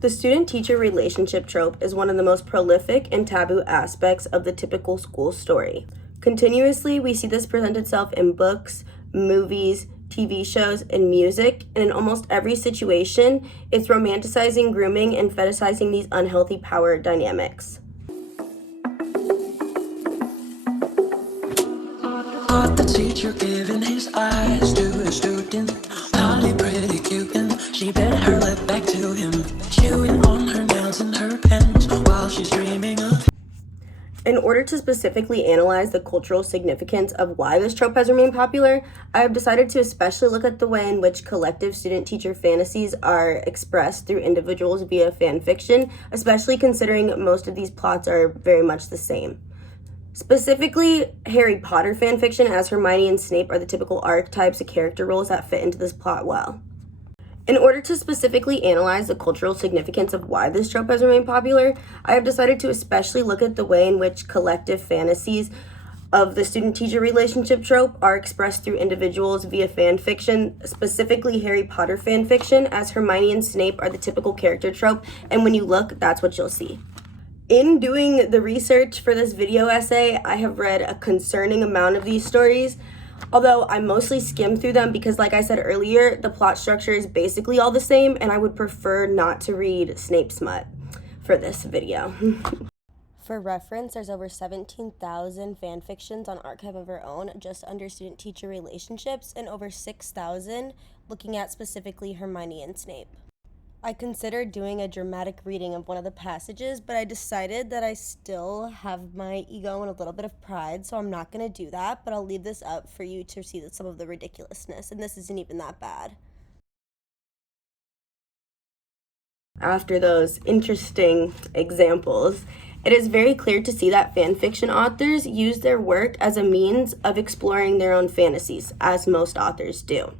The student-teacher relationship trope is one of the most prolific and taboo aspects of the typical school story. Continuously, we see this present itself in books, movies, TV shows, and music, and in almost every situation, it's romanticizing grooming and fetishizing these unhealthy power dynamics. The teacher giving his eyes to a student, Polly pretty cute, and she bent her lip back to him, chewing on her nails and her pens while she's dreaming of. In order to specifically analyze the cultural significance of why this trope has remained popular, I have decided to especially look at the way in which collective student-teacher fantasies are expressed through individuals via fan fiction, especially considering most of these plots are very much the same. Specifically, Harry Potter fanfiction, as Hermione and Snape are the typical archetypes of character roles that fit into this plot well. In order to specifically analyze the cultural significance of why this trope has remained popular, I have decided to especially look at the way in which collective fantasies of the student-teacher relationship trope are expressed through individuals via fan fiction, specifically Harry Potter fan fiction, as Hermione and Snape are the typical character trope, and when you look, that's what you'll see. In doing the research for this video essay, I have read a concerning amount of these stories, although I mostly skimmed through them because, like I said earlier, the plot structure is basically all the same, and I would prefer not to read Snape smut for this video. For reference, there's over 17,000 fanfictions on Archive of Our Own just under student-teacher relationships, and over 6,000 looking at specifically Hermione and Snape. I considered doing a dramatic reading of one of the passages, but I decided that I still have my ego and a little bit of pride, so I'm not going to do that, but I'll leave this up for you to see some of the ridiculousness, and this isn't even that bad. After those interesting examples, it is very clear to see that fanfiction authors use their work as a means of exploring their own fantasies, as most authors do.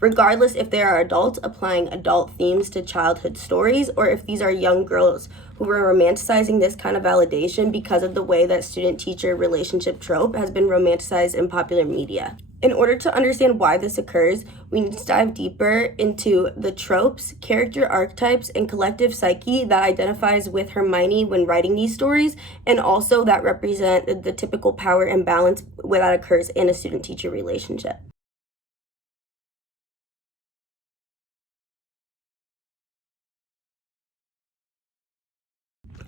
Regardless if they are adults applying adult themes to childhood stories, or if these are young girls who are romanticizing this kind of validation because of the way that student-teacher relationship trope has been romanticized in popular media. In order to understand why this occurs, we need to dive deeper into the tropes, character archetypes, and collective psyche that identifies with Hermione when writing these stories, and also that represent the typical power imbalance that occurs in a student-teacher relationship.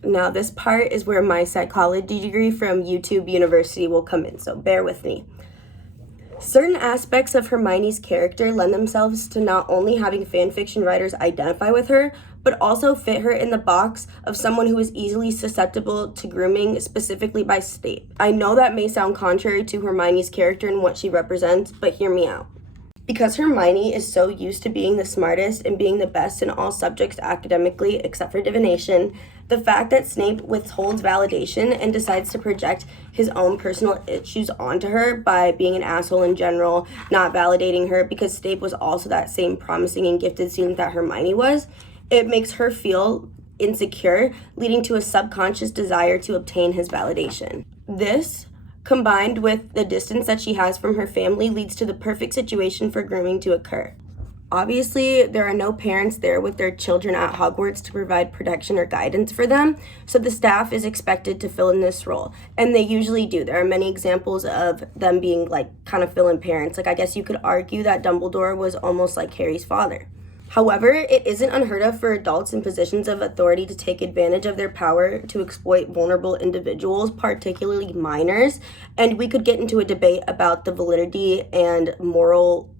Now, this part is where my psychology degree from YouTube University will come in, so bear with me. Certain aspects of Hermione's character lend themselves to not only having fanfiction writers identify with her, but also fit her in the box of someone who is easily susceptible to grooming, specifically by Snape. I know that may sound contrary to Hermione's character and what she represents, but hear me out. Because Hermione is so used to being the smartest and being the best in all subjects academically, except for divination, the fact that Snape withholds validation and decides to project his own personal issues onto her by being an asshole in general, not validating her because Snape was also that same promising and gifted student that Hermione was, it makes her feel insecure, leading to a subconscious desire to obtain his validation. This, combined with the distance that she has from her family, leads to the perfect situation for grooming to occur. Obviously, there are no parents there with their children at Hogwarts to provide protection or guidance for them, so the staff is expected to fill in this role, and they usually do. There are many examples of them being kind of fill-in parents. I guess you could argue that Dumbledore was almost like Harry's father. However, it isn't unheard of for adults in positions of authority to take advantage of their power to exploit vulnerable individuals, particularly minors, and we could get into a debate about the validity and moral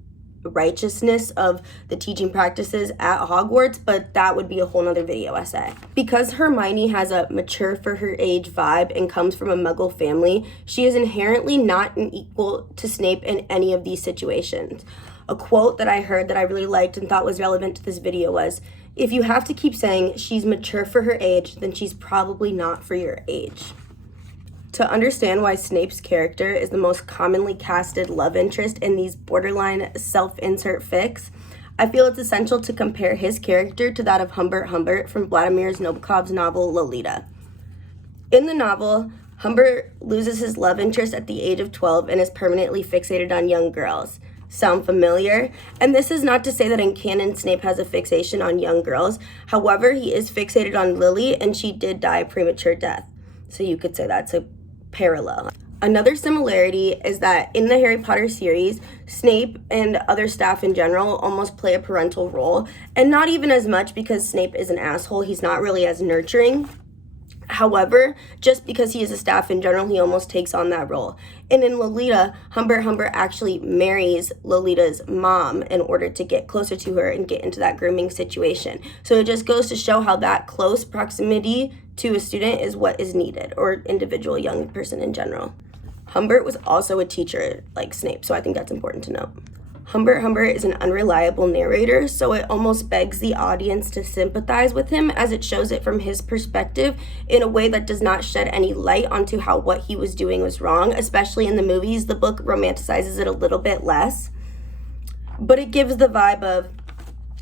righteousness of the teaching practices at Hogwarts, but that would be a whole nother video essay. Because Hermione has a mature for her age vibe and comes from a Muggle family, she is inherently not an equal to Snape in any of these situations. A quote that I heard that I really liked and thought was relevant to this video was, "If you have to keep saying she's mature for her age, then she's probably not for your age." To understand why Snape's character is the most commonly casted love interest in these borderline self-insert fics, I feel it's essential to compare his character to that of Humbert Humbert from Vladimir Nabokov's novel Lolita. In the novel, Humbert loses his love interest at the age of 12 and is permanently fixated on young girls. sound familiar? And this is not to say that in canon Snape has a fixation on young girls. However, he is fixated on Lily, and she did die a premature death. So you could say that's a parallel. Another similarity is that in the Harry Potter series, Snape and other staff in general almost play a parental role, and not even as much because Snape is an asshole. He's not really as nurturing. However, just because he is a staff in general, he almost takes on that role. And in Lolita, Humbert actually marries Lolita's mom in order to get closer to her and get into that grooming situation. So it just goes to show how that close proximity to a student is what is needed, or individual young person in general. Humbert was also a teacher like Snape, so I think that's important to note. Humbert is an unreliable narrator, so it almost begs the audience to sympathize with him as it shows it from his perspective in a way that does not shed any light onto how what he was doing was wrong, especially in the movies. The book romanticizes it a little bit less, but it gives the vibe of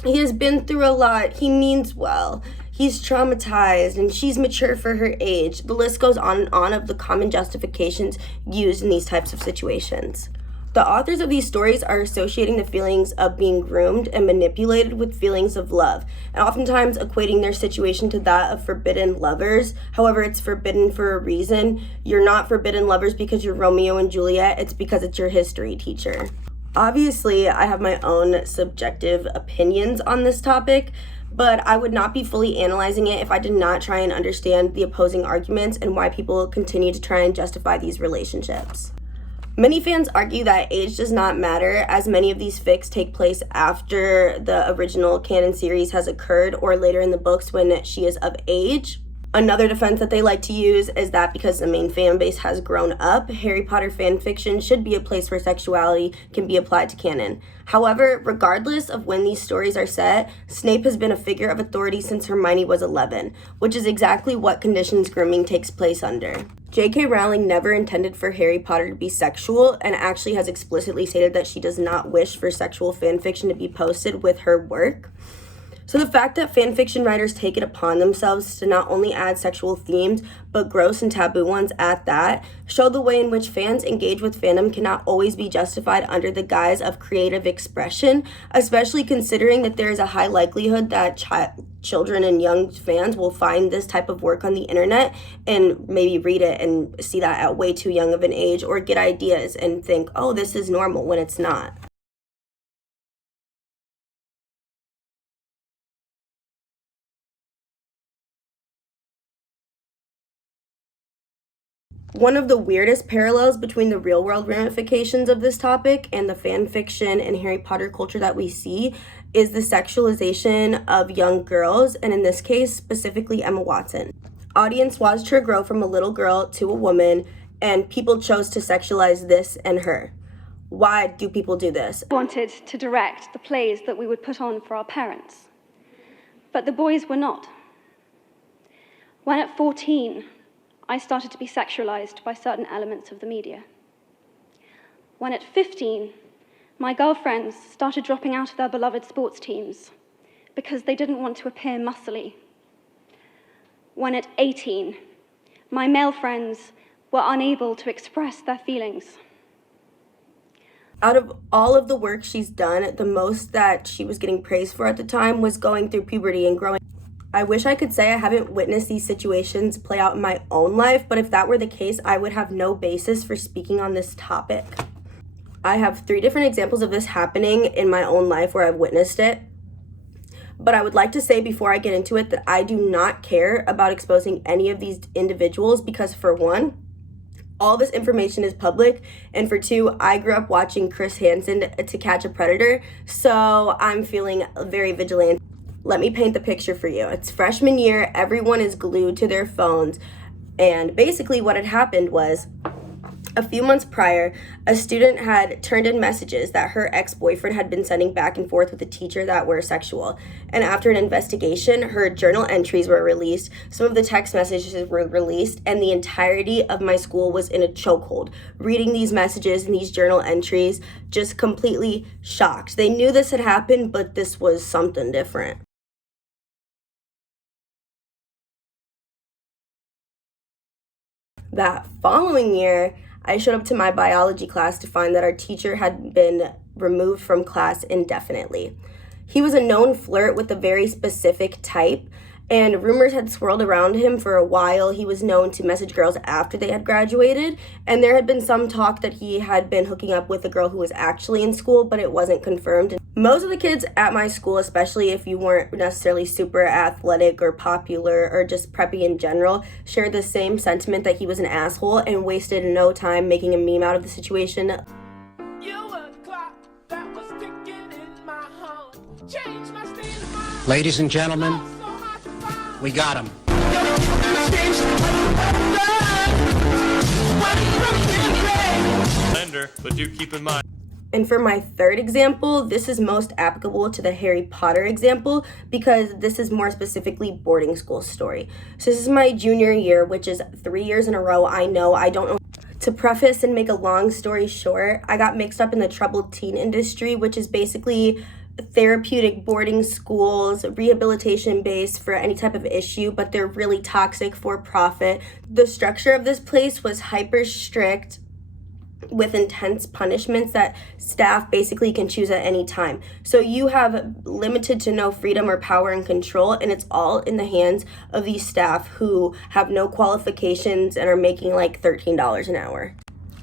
he has been through a lot, he means well, he's traumatized, and she's mature for her age. The list goes on and on of the common justifications used in these types of situations. The authors of these stories are associating the feelings of being groomed and manipulated with feelings of love, and oftentimes equating their situation to that of forbidden lovers. However, it's forbidden for a reason. You're not forbidden lovers because you're Romeo and Juliet, it's because it's your history teacher. Obviously, I have my own subjective opinions on this topic, but I would not be fully analyzing it if I did not try and understand the opposing arguments and why people continue to try and justify these relationships. Many fans argue that age does not matter, as many of these fics take place after the original canon series has occurred or later in the books when she is of age. Another defense that they like to use is that because the main fan base has grown up, Harry Potter fan fiction should be a place where sexuality can be applied to canon. However, regardless of when these stories are set, Snape has been a figure of authority since Hermione was 11, which is exactly what conditions grooming takes place under. J.K. Rowling never intended for Harry Potter to be sexual, and actually has explicitly stated that she does not wish for sexual fan fiction to be posted with her work. So the fact that fanfiction writers take it upon themselves to not only add sexual themes, but gross and taboo ones at that, show the way in which fans engage with fandom cannot always be justified under the guise of creative expression, especially considering that there is a high likelihood that children and young fans will find this type of work on the internet and maybe read it and see that at way too young of an age, or get ideas and think, oh, this is normal, when it's not. One of the weirdest parallels between the real-world ramifications of this topic and the fan fiction and Harry Potter culture that we see is the sexualization of young girls, and in this case, specifically Emma Watson. Audience watched her grow from a little girl to a woman, and people chose to sexualize this and her. Why do people do this? I wanted to direct the plays that we would put on for our parents, but the boys were not. When at 14, I started to be sexualized by certain elements of the media. When at 15, my girlfriends started dropping out of their beloved sports teams because they didn't want to appear muscly. When at 18, my male friends were unable to express their feelings. Out of all of the work she's done, the most that she was getting praised for at the time was going through puberty and growing. I wish I could say I haven't witnessed these situations play out in my own life, but if that were the case, I would have no basis for speaking on this topic. I have 3 different examples of this happening in my own life where I've witnessed it. But I would like to say before I get into it that I do not care about exposing any of these individuals because, for one, all this information is public, and for 2, I grew up watching Chris Hansen To Catch a Predator, so I'm feeling very vigilant. Let me paint the picture for you. It's freshman year, everyone is glued to their phones, and basically what had happened was a few months prior, a student had turned in messages that her ex-boyfriend had been sending back and forth with a teacher that were sexual. And after an investigation, her journal entries were released, some of the text messages were released, and the entirety of my school was in a chokehold. Reading these messages and these journal entries, just completely shocked. They knew this had happened, but this was something different. That following year, I showed up to my biology class to find that our teacher had been removed from class indefinitely. He was a known flirt with a very specific type, and rumors had swirled around him for a while. He was known to message girls after they had graduated, and there had been some talk that he had been hooking up with a girl who was actually in school, but it wasn't confirmed. Most of the kids at my school, especially if you weren't necessarily super athletic or popular or just preppy in general, shared the same sentiment that he was an asshole and wasted no time making a meme out of the situation. Ladies and gentlemen, we got him. But do keep in mind. And for my third example, this is most applicable to the Harry Potter example because this is more specifically boarding school story. So this is my junior year, which is 3 years in a row. I don't know. To preface and make a long story short, I got mixed up in the troubled teen industry, which is basically therapeutic boarding schools, rehabilitation based for any type of issue, but they're really toxic for profit. The structure of this place was hyper strict with intense punishments that staff basically can choose at any time. So you have limited to no freedom or power and control, and it's all in the hands of these staff who have no qualifications and are making like $13 an hour.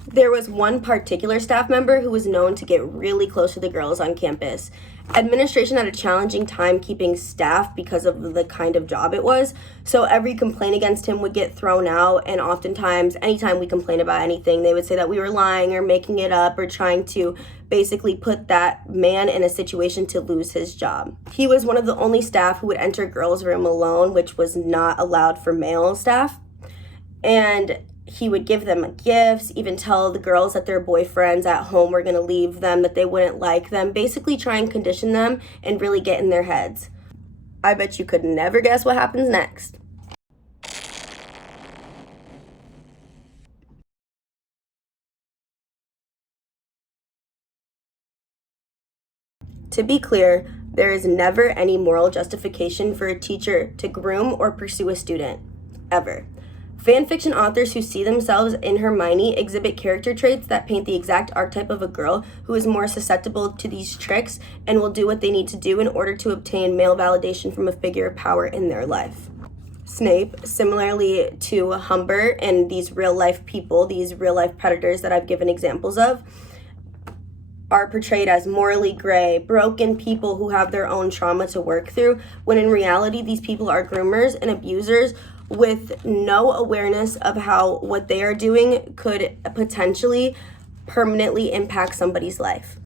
There was one particular staff member who was known to get really close to the girls on campus. Administration had a challenging time keeping staff because of the kind of job it was, so every complaint against him would get thrown out, and oftentimes, anytime we complained about anything, they would say that we were lying or making it up or trying to basically put that man in a situation to lose his job. He was one of the only staff who would enter girls' room alone, which was not allowed for male staff, and he would give them gifts, even tell the girls that their boyfriends at home were going to leave them, that they wouldn't like them, basically try and condition them and really get in their heads. I bet you could never guess what happens next. To be clear, there is never any moral justification for a teacher to groom or pursue a student, ever. Fanfiction authors who see themselves in Hermione exhibit character traits that paint the exact archetype of a girl who is more susceptible to these tricks and will do what they need to do in order to obtain male validation from a figure of power in their life. Snape, similarly to Humber and these real-life people, these real-life predators that I've given examples of, are portrayed as morally gray, broken people who have their own trauma to work through, when in reality these people are groomers and abusers with no awareness of how what they are doing could potentially permanently impact somebody's life.